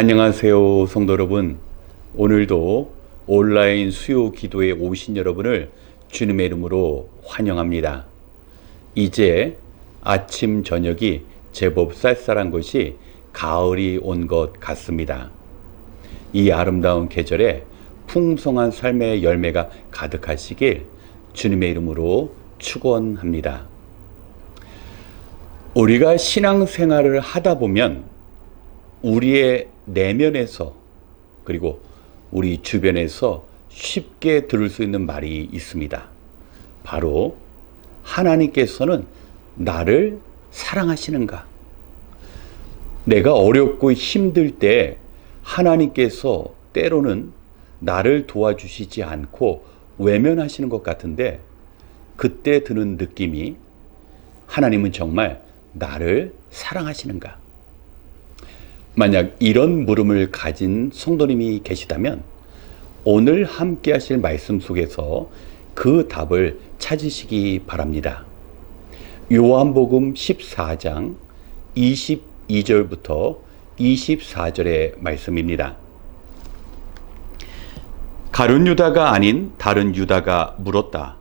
안녕하세요, 성도 여러분. 오늘도 온라인 수요 기도에 오신 여러분을 주님의 이름으로 환영합니다. 이제 아침, 저녁이 제법 쌀쌀한 것이 가을이 온 것 같습니다. 이 아름다운 계절에 풍성한 삶의 열매가 가득하시길 주님의 이름으로 축원합니다. 우리가 신앙생활을 하다 보면 우리의 내면에서 그리고 우리 주변에서 쉽게 들을 수 있는 말이 있습니다. 바로 하나님께서는 나를 사랑하시는가? 내가 어렵고 힘들 때 하나님께서 때로는 나를 도와주시지 않고 외면하시는 것 같은데, 그때 드는 느낌이 하나님은 정말 나를 사랑하시는가? 만약 이런 물음을 가진 성도님이 계시다면 오늘 함께 하실 말씀 속에서 그 답을 찾으시기 바랍니다. 요한복음 14장 22절부터 24절의 말씀입니다. 가룟 유다가 아닌 다른 유다가 물었다.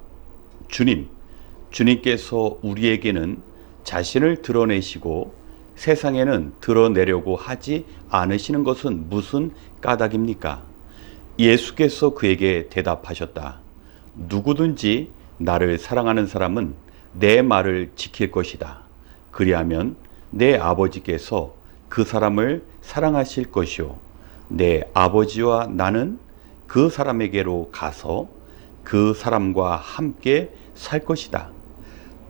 주님께서 우리에게는 자신을 드러내시고 세상에는 드러내려고 하지 않으시는 것은 무슨 까닭입니까? 예수께서 그에게 대답하셨다. 누구든지 나를 사랑하는 사람은 내 말을 지킬 것이다. 그리하면 내 아버지께서 그 사람을 사랑하실 것이요. 내 아버지와 나는 그 사람에게로 가서 그 사람과 함께 살 것이다.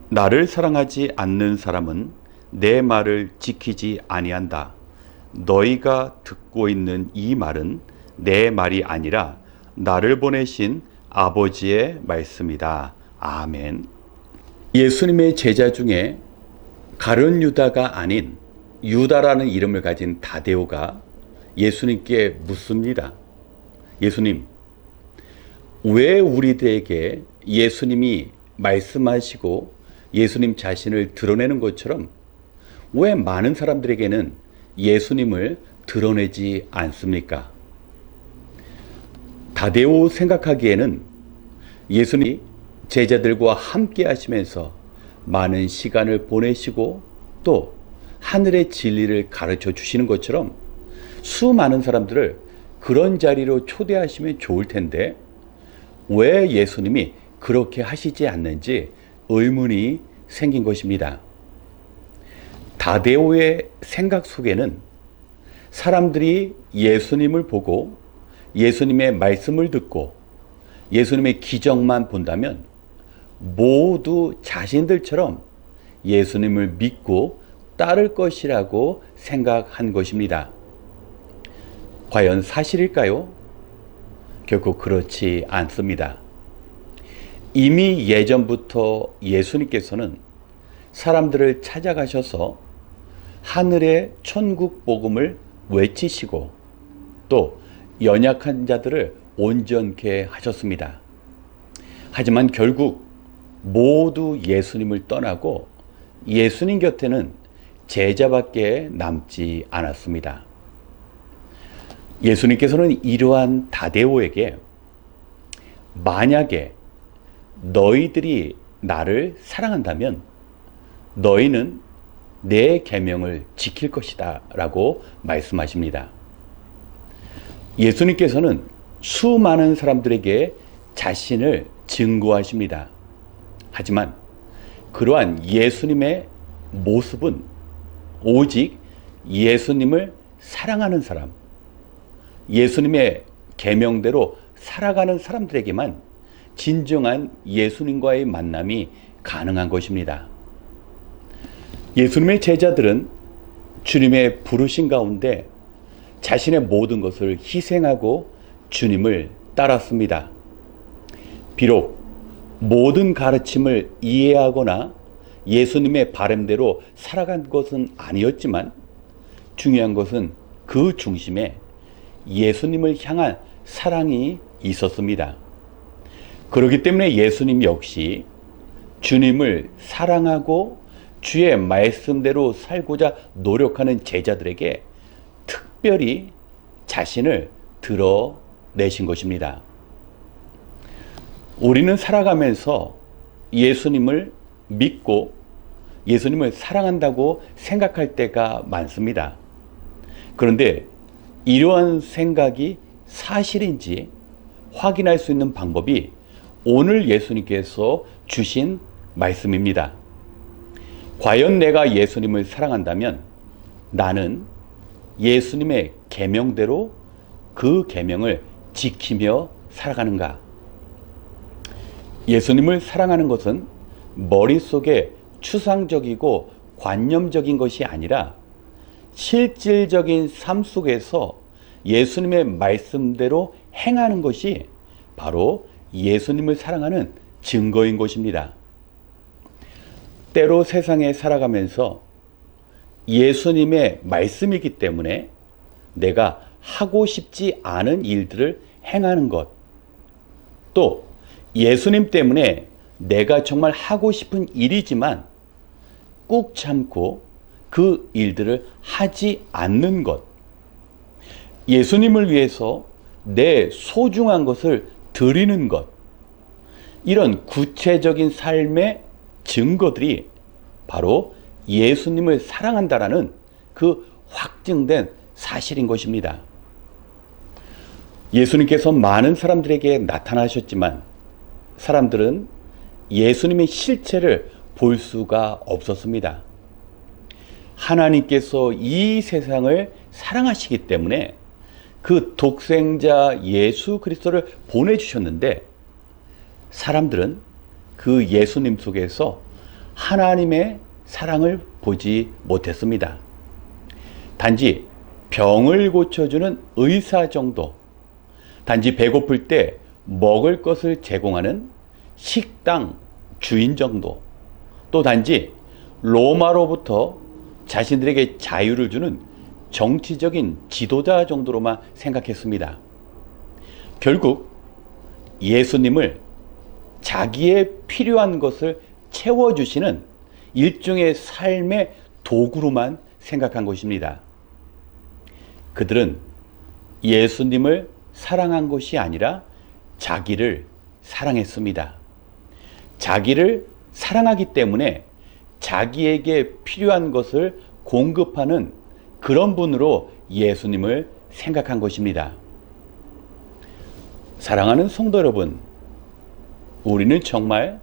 나를 사랑하지 않는 사람은 내 말을 지키지 아니한다. 너희가 듣고 있는 이 말은 내 말이 아니라 나를 보내신 아버지의 말씀이다. 아멘. 예수님의 제자 중에 가룟 유다가 아닌 유다라는 이름을 가진 다데오가 예수님께 묻습니다. 예수님, 왜 우리들에게 예수님이 말씀하시고 예수님 자신을 드러내는 것처럼 왜 많은 사람들에게는 예수님을 드러내지 않습니까? 다데오 생각하기에는 예수님이 제자들과 함께 하시면서 많은 시간을 보내시고 또 하늘의 진리를 가르쳐 주시는 것처럼 수많은 사람들을 그런 자리로 초대하시면 좋을 텐데 왜 예수님이 그렇게 하시지 않는지 의문이 생긴 것입니다. 다데오의 생각 속에는 사람들이 예수님을 보고 예수님의 말씀을 듣고 예수님의 기적만 본다면 모두 자신들처럼 예수님을 믿고 따를 것이라고 생각한 것입니다. 과연 사실일까요? 결코 그렇지 않습니다. 이미 예전부터 예수님께서는 사람들을 찾아가셔서 하늘의 천국 복음을 외치시고 또 연약한 자들을 온전케 하셨습니다. 하지만 결국 모두 예수님을 떠나고 예수님 곁에는 제자밖에 남지 않았습니다. 예수님께서는 이러한 다데오에게 만약에 너희들이 나를 사랑한다면 너희는 내 계명을 지킬 것이다 라고 말씀하십니다. 예수님께서는 수많은 사람들에게 자신을 증거하십니다. 하지만 그러한 예수님의 모습은 오직 예수님을 사랑하는 사람, 예수님의 계명대로 살아가는 사람들에게만 진정한 예수님과의 만남이 가능한 것입니다. 예수님의 제자들은 주님의 부르심 가운데 자신의 모든 것을 희생하고 주님을 따랐습니다. 비록 모든 가르침을 이해하거나 예수님의 바람대로 살아간 것은 아니었지만 중요한 것은 그 중심에 예수님을 향한 사랑이 있었습니다. 그렇기 때문에 예수님 역시 주님을 사랑하고 주의 말씀대로 살고자 노력하는 제자들에게 특별히 자신을 드러내신 것입니다. 우리는 살아가면서 예수님을 믿고 예수님을 사랑한다고 생각할 때가 많습니다. 그런데 이러한 생각이 사실인지 확인할 수 있는 방법이 오늘 예수님께서 주신 말씀입니다. 과연 내가 예수님을 사랑한다면 나는 예수님의 계명대로 그 계명을 지키며 살아가는가? 예수님을 사랑하는 것은 머릿속에 추상적이고 관념적인 것이 아니라 실질적인 삶 속에서 예수님의 말씀대로 행하는 것이 바로 예수님을 사랑하는 증거인 것입니다. 때로 세상에 살아가면서 예수님의 말씀이기 때문에 내가 하고 싶지 않은 일들을 행하는 것, 또 예수님 때문에 내가 정말 하고 싶은 일이지만 꾹 참고 그 일들을 하지 않는 것, 예수님을 위해서 내 소중한 것을 드리는 것, 이런 구체적인 삶의 증거들이 바로 예수님을 사랑한다라는 그 확증된 사실인 것입니다. 예수님께서 많은 사람들에게 나타나셨지만 사람들은 예수님의 실체를 볼 수가 없었습니다. 하나님께서 이 세상을 사랑하시기 때문에 그 독생자 예수 그리스도를 보내주셨는데 사람들은 그 예수님 속에서 하나님의 사랑을 보지 못했습니다. 단지 병을 고쳐주는 의사 정도, 단지 배고플 때 먹을 것을 제공하는 식당 주인 정도, 또 단지 로마로부터 자신들에게 자유를 주는 정치적인 지도자 정도로만 생각했습니다. 결국 예수님을 자기의 필요한 것을 채워주시는 일종의 삶의 도구로만 생각한 것입니다. 그들은 예수님을 사랑한 것이 아니라 자기를 사랑했습니다. 자기를 사랑하기 때문에 자기에게 필요한 것을 공급하는 그런 분으로 예수님을 생각한 것입니다. 사랑하는 성도 여러분, 우리는 정말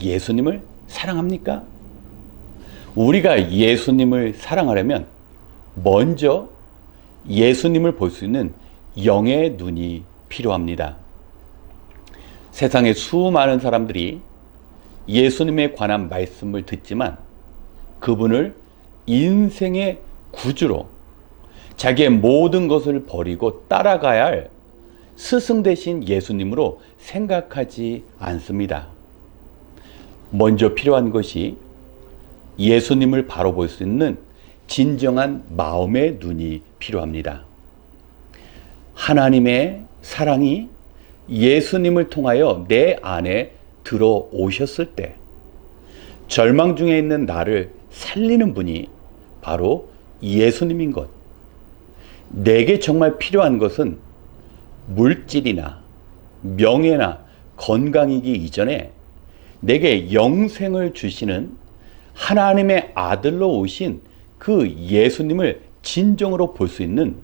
예수님을 사랑합니까? 우리가 예수님을 사랑하려면 먼저 예수님을 볼 수 있는 영의 눈이 필요합니다. 세상에 수많은 사람들이 예수님에 관한 말씀을 듣지만 그분을 인생의 구주로 자기의 모든 것을 버리고 따라가야 할 스승 되신 예수님으로 생각하지 않습니다. 먼저 필요한 것이 예수님을 바로 볼 수 있는 진정한 마음의 눈이 필요합니다. 하나님의 사랑이 예수님을 통하여 내 안에 들어오셨을 때 절망 중에 있는 나를 살리는 분이 바로 예수님인 것. 내게 정말 필요한 것은 물질이나 명예나 건강이기 이전에 내게 영생을 주시는 하나님의 아들로 오신 그 예수님을 진정으로 볼 수 있는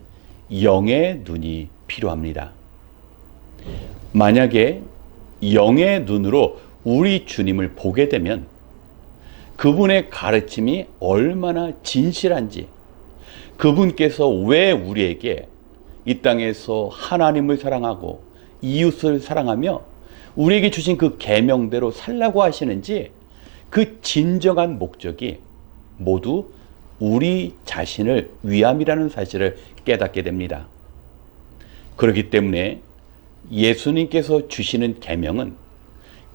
영의 눈이 필요합니다. 만약에 영의 눈으로 우리 주님을 보게 되면 그분의 가르침이 얼마나 진실한지, 그분께서 왜 우리에게 이 땅에서 하나님을 사랑하고 이웃을 사랑하며 우리에게 주신 그 계명대로 살라고 하시는지 그 진정한 목적이 모두 우리 자신을 위함이라는 사실을 깨닫게 됩니다. 그렇기 때문에 예수님께서 주시는 계명은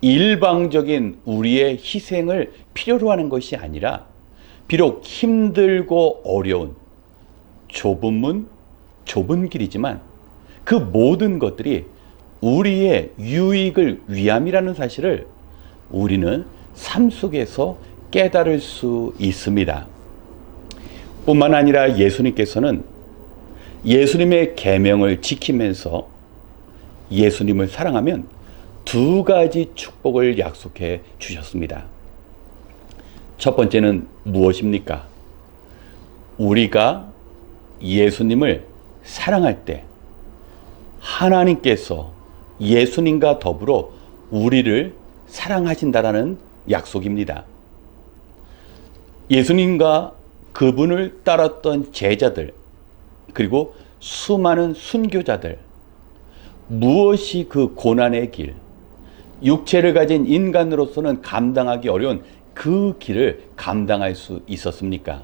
일방적인 우리의 희생을 필요로 하는 것이 아니라 비록 힘들고 어려운 좁은 문, 좁은 길이지만 그 모든 것들이 우리의 유익을 위함이라는 사실을 우리는 삶 속에서 깨달을 수 있습니다. 뿐만 아니라 예수님께서는 예수님의 계명을 지키면서 예수님을 사랑하면 두 가지 축복을 약속해 주셨습니다. 첫 번째는 무엇입니까? 우리가 예수님을 사랑할 때 하나님께서 예수님과 더불어 우리를 사랑하신다라는 약속입니다. 예수님과 그분을 따랐던 제자들, 그리고 수많은 순교자들, 무엇이 그 고난의 길, 육체를 가진 인간으로서는 감당하기 어려운 그 길을 감당할 수 있었습니까?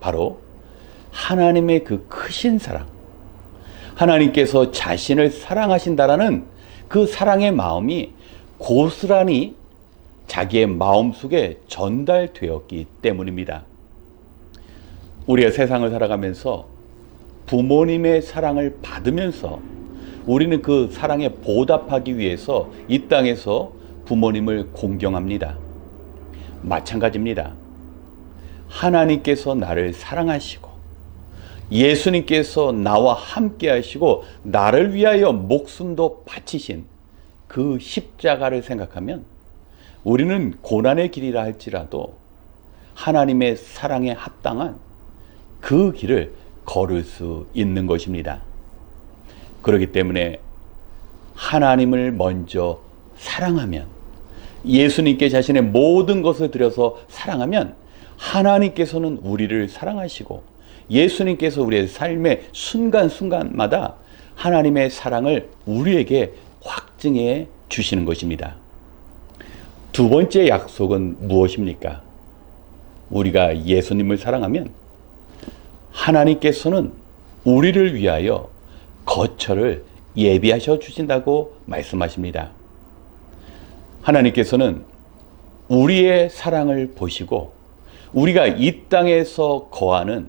바로 하나님의 그 크신 사랑, 하나님께서 자신을 사랑하신다라는 그 사랑의 마음이 고스란히 자기의 마음속에 전달되었기 때문입니다. 우리가 세상을 살아가면서 부모님의 사랑을 받으면서 우리는 그 사랑에 보답하기 위해서 이 땅에서 부모님을 공경합니다. 마찬가지입니다. 하나님께서 나를 사랑하시고 예수님께서 나와 함께 하시고 나를 위하여 목숨도 바치신 그 십자가를 생각하면 우리는 고난의 길이라 할지라도 하나님의 사랑에 합당한 그 길을 걸을 수 있는 것입니다. 그렇기 때문에 하나님을 먼저 사랑하면, 예수님께 자신의 모든 것을 들여서 사랑하면 하나님께서는 우리를 사랑하시고 예수님께서 우리의 삶의 순간순간마다 하나님의 사랑을 우리에게 확증해 주시는 것입니다. 두 번째 약속은 무엇입니까? 우리가 예수님을 사랑하면 하나님께서는 우리를 위하여 거처를 예비하셔 주신다고 말씀하십니다. 하나님께서는 우리의 사랑을 보시고 우리가 이 땅에서 거하는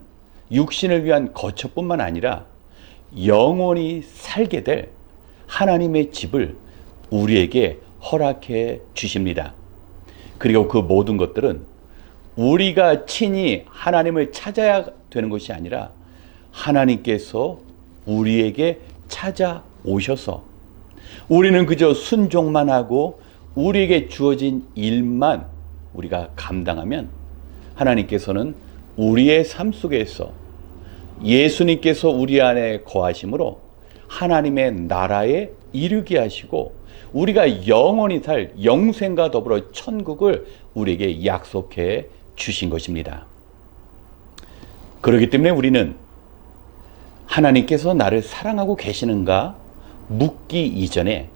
육신을 위한 거처뿐만 아니라 영원히 살게 될 하나님의 집을 우리에게 허락해 주십니다. 그리고 그 모든 것들은 우리가 친히 하나님을 찾아야 되는 것이 아니라 하나님께서 우리에게 찾아오셔서 우리는 그저 순종만 하고 우리에게 주어진 일만 우리가 감당하면 하나님께서는 우리의 삶 속에서 예수님께서 우리 안에 거하심으로 하나님의 나라에 이르게 하시고 우리가 영원히 살 영생과 더불어 천국을 우리에게 약속해 주신 것입니다. 그렇기 때문에 우리는 하나님께서 나를 사랑하고 계시는가 묻기 이전에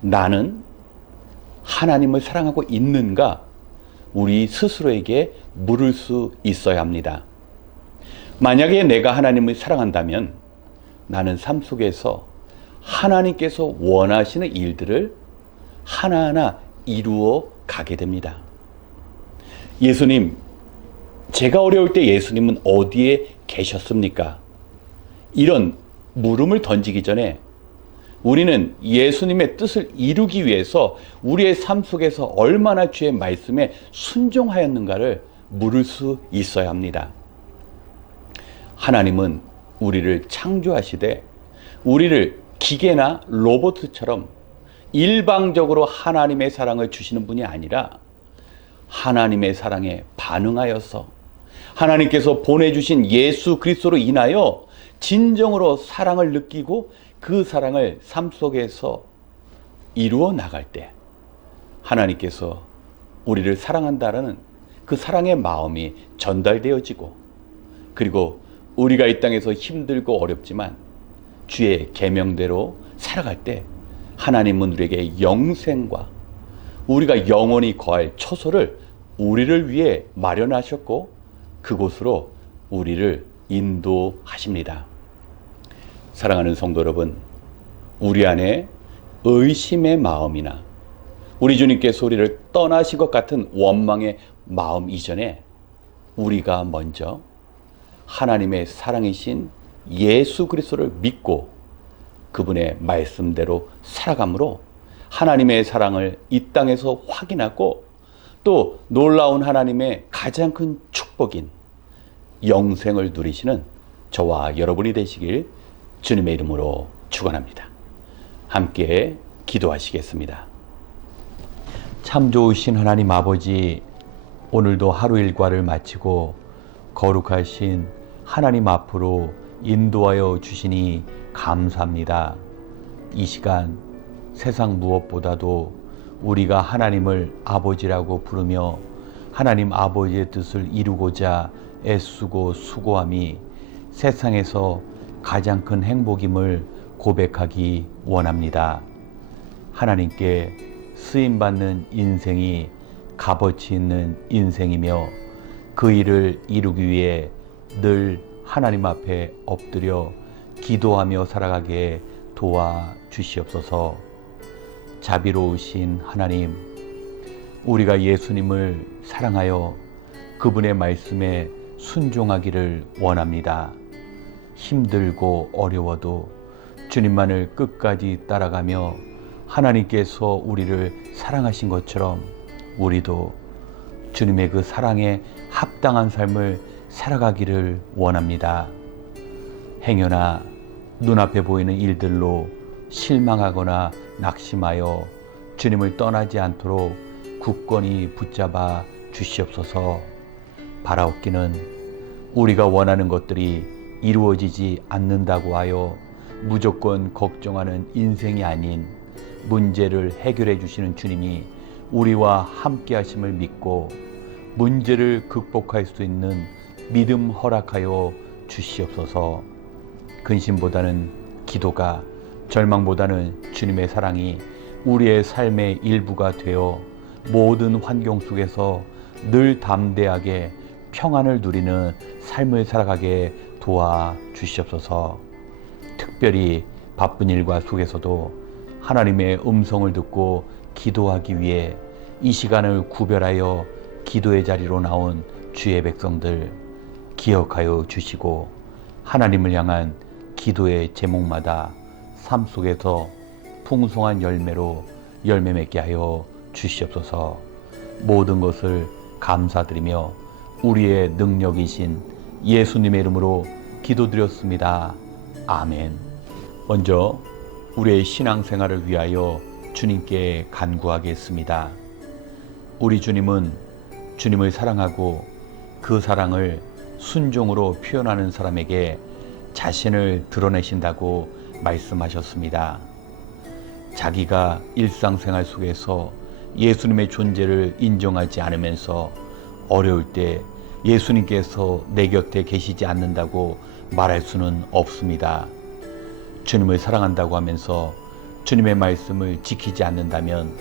나는 하나님을 사랑하고 있는가 우리 스스로에게 물을 수 있어야 합니다. 만약에 내가 하나님을 사랑한다면 나는 삶 속에서 하나님께서 원하시는 일들을 하나하나 이루어 가게 됩니다. 예수님, 제가 어려울 때 예수님은 어디에 계셨습니까? 이런 물음을 던지기 전에 우리는 예수님의 뜻을 이루기 위해서 우리의 삶 속에서 얼마나 주의 말씀에 순종하였는가를 물을 수 있어야 합니다. 하나님은 우리를 창조하시되 우리를 기계나 로봇처럼 일방적으로 하나님의 사랑을 주시는 분이 아니라 하나님의 사랑에 반응하여서 하나님께서 보내주신 예수 그리스도로 인하여 진정으로 사랑을 느끼고 그 사랑을 삶 속에서 이루어 나갈 때 하나님께서 우리를 사랑한다는 그 사랑의 마음이 전달되어지고 그리고 우리가 이 땅에서 힘들고 어렵지만 주의 계명대로 살아갈 때 하나님은 우리에게 영생과 우리가 영원히 거할 처소를 우리를 위해 마련하셨고 그곳으로 우리를 인도하십니다. 사랑하는 성도 여러분, 우리 안에 의심의 마음이나 우리 주님께서 우리를 떠나신 것 같은 원망의 마음 이전에 우리가 먼저 하나님의 사랑이신 예수 그리스도를 믿고 그분의 말씀대로 살아감으로 하나님의 사랑을 이 땅에서 확인하고 또 놀라운 하나님의 가장 큰 축복인 영생을 누리시는 저와 여러분이 되시길 주님의 이름으로 축원합니다. 함께 기도하시겠습니다. 참 좋으신 하나님 아버지, 오늘도 하루 일과를 마치고 거룩하신 하나님 앞으로 인도하여 주시니 감사합니다. 이 시간 세상 무엇보다도 우리가 하나님을 아버지라고 부르며 하나님 아버지의 뜻을 이루고자 애쓰고 수고함이 세상에서 가장 큰 행복임을 고백하기 원합니다. 하나님께 쓰임받는 인생이 값어치 있는 인생이며 그 일을 이루기 위해 늘 하나님 앞에 엎드려 기도하며 살아가게 도와주시옵소서. 자비로우신 하나님, 우리가 예수님을 사랑하여 그분의 말씀에 순종하기를 원합니다. 힘들고 어려워도 주님만을 끝까지 따라가며 하나님께서 우리를 사랑하신 것처럼 우리도 주님의 그 사랑에 합당한 삶을 살아가기를 원합니다. 행여나 눈앞에 보이는 일들로 실망하거나 낙심하여 주님을 떠나지 않도록 굳건히 붙잡아 주시옵소서. 바라옵기는 우리가 원하는 것들이 이루어지지 않는다고 하여 무조건 걱정하는 인생이 아닌 문제를 해결해 주시는 주님이 우리와 함께 하심을 믿고 문제를 극복할 수 있는 믿음 허락하여 주시옵소서. 근심보다는 기도가, 절망보다는 주님의 사랑이 우리의 삶의 일부가 되어 모든 환경 속에서 늘 담대하게 평안을 누리는 삶을 살아가게 도와주시옵소서. 특별히 바쁜 일과 속에서도 하나님의 음성을 듣고 기도하기 위해 이 시간을 구별하여 기도의 자리로 나온 주의 백성들 기억하여 주시고 하나님을 향한 기도의 제목마다 삶 속에서 풍성한 열매로 열매 맺게 하여 주시옵소서. 모든 것을 감사드리며 우리의 능력이신 예수님의 이름으로 기도드렸습니다. 아멘. 먼저 우리의 신앙생활을 위하여 주님께 간구하겠습니다. 우리 주님은 주님을 사랑하고 그 사랑을 순종으로 표현하는 사람에게 자신을 드러내신다고 말씀하셨습니다. 자기가 일상생활 속에서 예수님의 존재를 인정하지 않으면서 어려울 때 예수님께서 내 곁에 계시지 않는다고 말할 수는 없습니다. 주님을 사랑한다고 하면서 주님의 말씀을 지키지 않는다면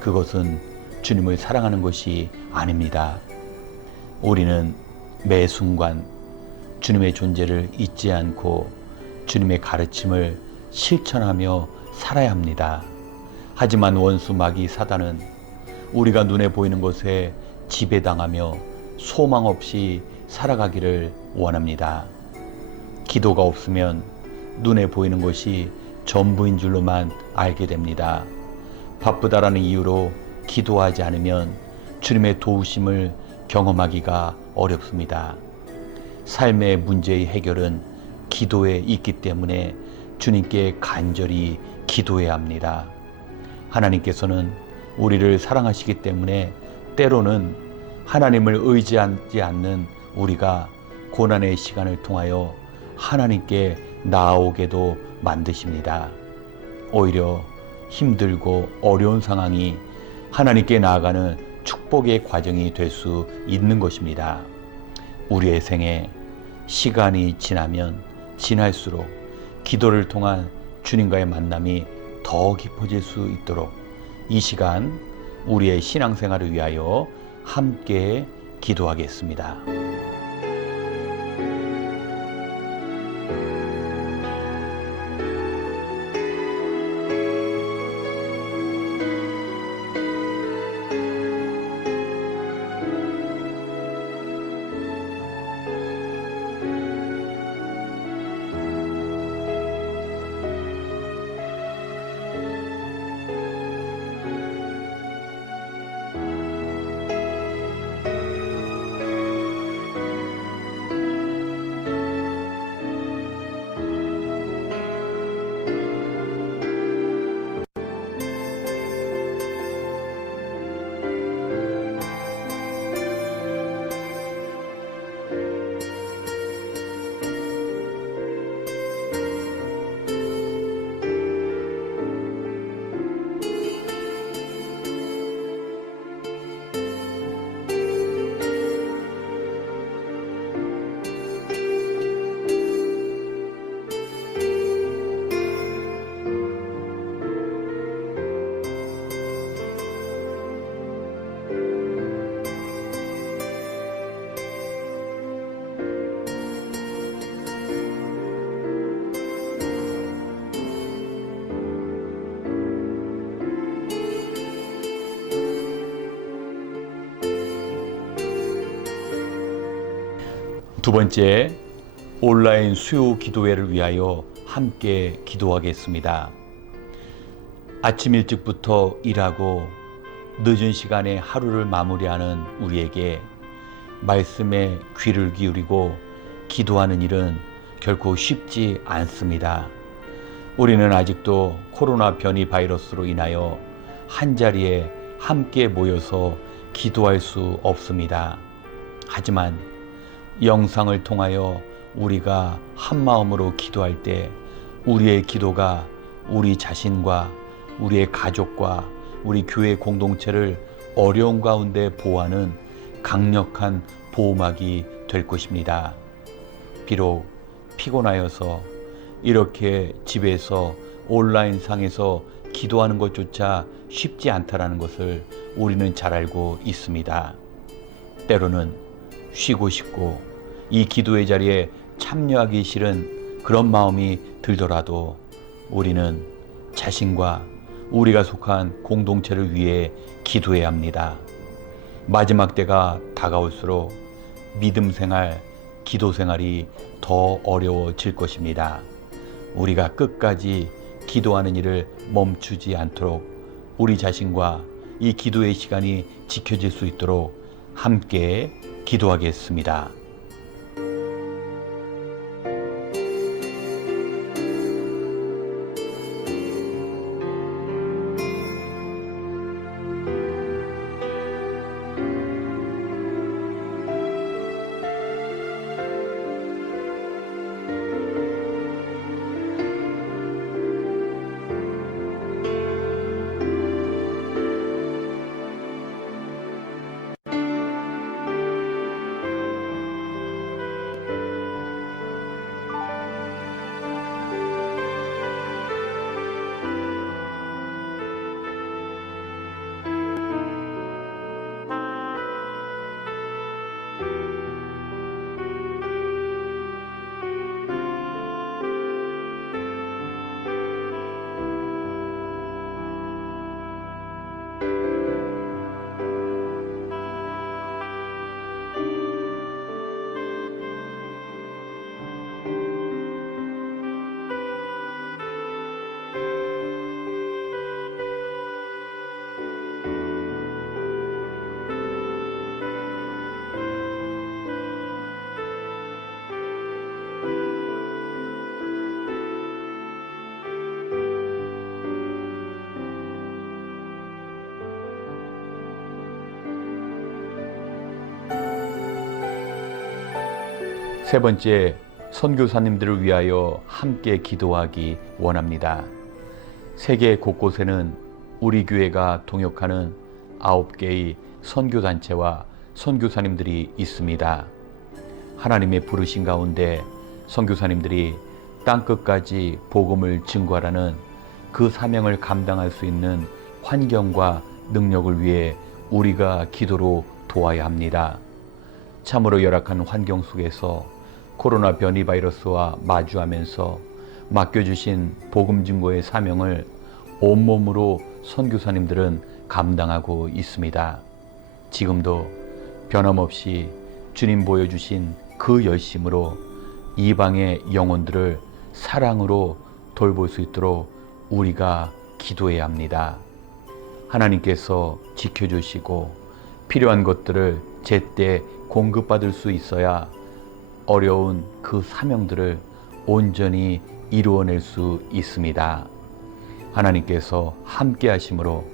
그것은 주님을 사랑하는 것이 아닙니다. 우리는 매 순간 주님의 존재를 잊지 않고 주님의 가르침을 실천하며 살아야 합니다. 하지만 원수 마귀 사단은 우리가 눈에 보이는 것에 지배당하며 소망 없이 살아가기를 원합니다. 기도가 없으면 눈에 보이는 것이 전부인 줄로만 알게 됩니다. 바쁘다라는 이유로 기도하지 않으면 주님의 도우심을 경험하기가 어렵습니다. 삶의 문제의 해결은 기도에 있기 때문에 주님께 간절히 기도해야 합니다. 하나님께서는 우리를 사랑하시기 때문에 때로는 하나님을 의지하지 않는 우리가 고난의 시간을 통하여 하나님께 나아오게도 만드십니다. 오히려 힘들고 어려운 상황이 하나님께 나아가는 축복의 과정이 될 수 있는 것입니다. 우리의 생에 시간이 지나면 지날수록 기도를 통한 주님과의 만남이 더 깊어질 수 있도록 이 시간 우리의 신앙생활을 위하여 함께 기도하겠습니다. 두 번째, 온라인 수요 기도회를 위하여 함께 기도하겠습니다. 아침 일찍부터 일하고 늦은 시간에 하루를 마무리하는 우리에게 말씀에 귀를 기울이고 기도하는 일은 결코 쉽지 않습니다. 우리는 아직도 코로나 변이 바이러스로 인하여 한자리에 함께 모여서 기도할 수 없습니다. 하지만 영상을 통하여 우리가 한마음으로 기도할 때 우리의 기도가 우리 자신과 우리의 가족과 우리 교회 공동체를 어려운 가운데 보호하는 강력한 보호막이 될 것입니다. 비록 피곤하여서 이렇게 집에서 온라인 상에서 기도하는 것조차 쉽지 않다라는 것을 우리는 잘 알고 있습니다. 때로는 쉬고 싶고 이 기도의 자리에 참여하기 싫은 그런 마음이 들더라도 우리는 자신과 우리가 속한 공동체를 위해 기도해야 합니다. 마지막 때가 다가올수록 믿음 생활, 기도 생활이 더 어려워질 것입니다. 우리가 끝까지 기도하는 일을 멈추지 않도록 우리 자신과 이 기도의 시간이 지켜질 수 있도록 함께 기도하겠습니다. 세 번째, 선교사님들을 위하여 함께 기도하기 원합니다. 세계 곳곳에는 우리 교회가 동역하는 9개의 선교단체와 선교사님들이 있습니다. 하나님의 부르신 가운데 선교사님들이 땅끝까지 복음을 증거하라는 그 사명을 감당할 수 있는 환경과 능력을 위해 우리가 기도로 도와야 합니다. 참으로 열악한 환경 속에서 코로나 변이 바이러스와 마주하면서 맡겨주신 복음 증거의 사명을 온몸으로 선교사님들은 감당하고 있습니다. 지금도 변함없이 주님 보여주신 그 열심으로 이방의 영혼들을 사랑으로 돌볼 수 있도록 우리가 기도해야 합니다. 하나님께서 지켜주시고 필요한 것들을 제때 공급받을 수 있어야 어려운 그 사명들을 온전히 이루어낼 수 있습니다. 하나님께서 함께 하심으로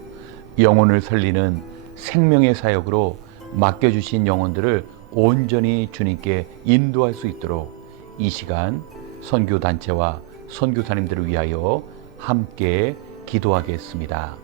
영혼을 살리는 생명의 사역으로 맡겨주신 영혼들을 온전히 주님께 인도할 수 있도록 이 시간 선교단체와 선교사님들을 위하여 함께 기도하겠습니다.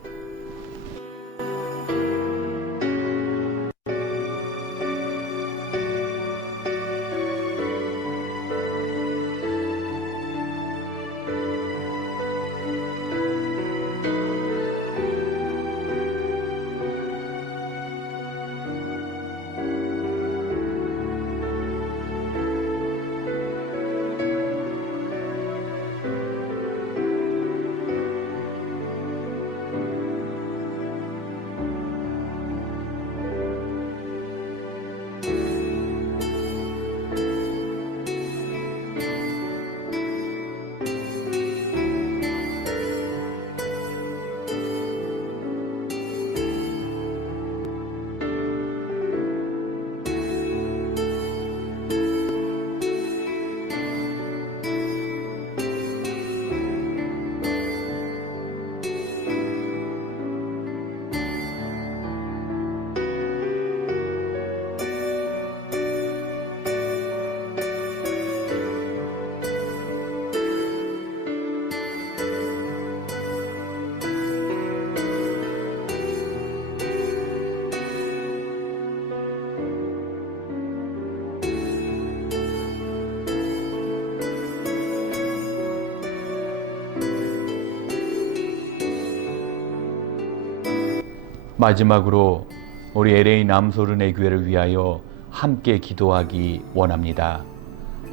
마지막으로 우리 LA 남소른의 교회를 위하여 함께 기도하기 원합니다.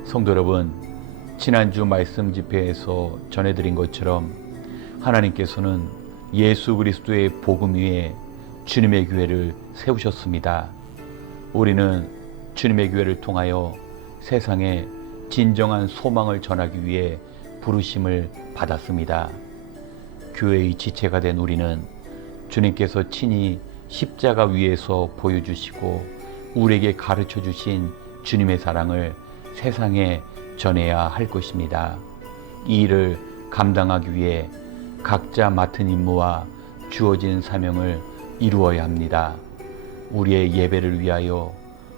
성도 여러분, 지난주 말씀 집회에서 전해드린 것처럼 하나님께서는 예수 그리스도의 복음 위에 주님의 교회를 세우셨습니다. 우리는 주님의 교회를 통하여 세상에 진정한 소망을 전하기 위해 부르심을 받았습니다. 교회의 지체가 된 우리는 주님께서 친히 십자가 위에서 보여주시고 우리에게 가르쳐 주신 주님의 사랑을 세상에 전해야 할 것입니다. 이 일을 감당하기 위해 각자 맡은 임무와 주어진 사명을 이루어야 합니다. 우리의 예배를 위하여,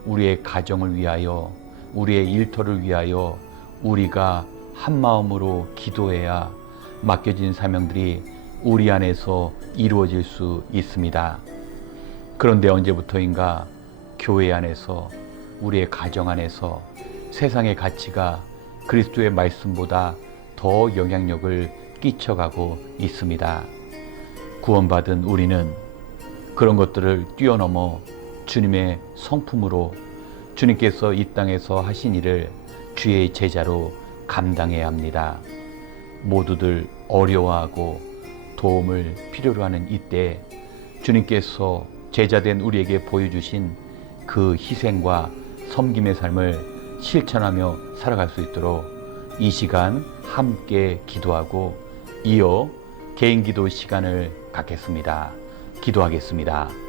우리의 가정을 위하여, 우리의 일터를 위하여 우리가 한 마음으로 기도해야 맡겨진 사명들이 우리 안에서 이루어질 수 있습니다. 그런데 언제부터인가 교회 안에서, 우리의 가정 안에서 세상의 가치가 그리스도의 말씀보다 더 영향력을 끼쳐가고 있습니다. 구원받은 우리는 그런 것들을 뛰어넘어 주님의 성품으로 주님께서 이 땅에서 하신 일을 주의 제자로 감당해야 합니다. 모두들 어려워하고 도움을 필요로 하는 이때 주님께서 제자된 우리에게 보여주신 그 희생과 섬김의 삶을 실천하며 살아갈 수 있도록 이 시간 함께 기도하고 이어 개인 기도 시간을 갖겠습니다. 기도하겠습니다.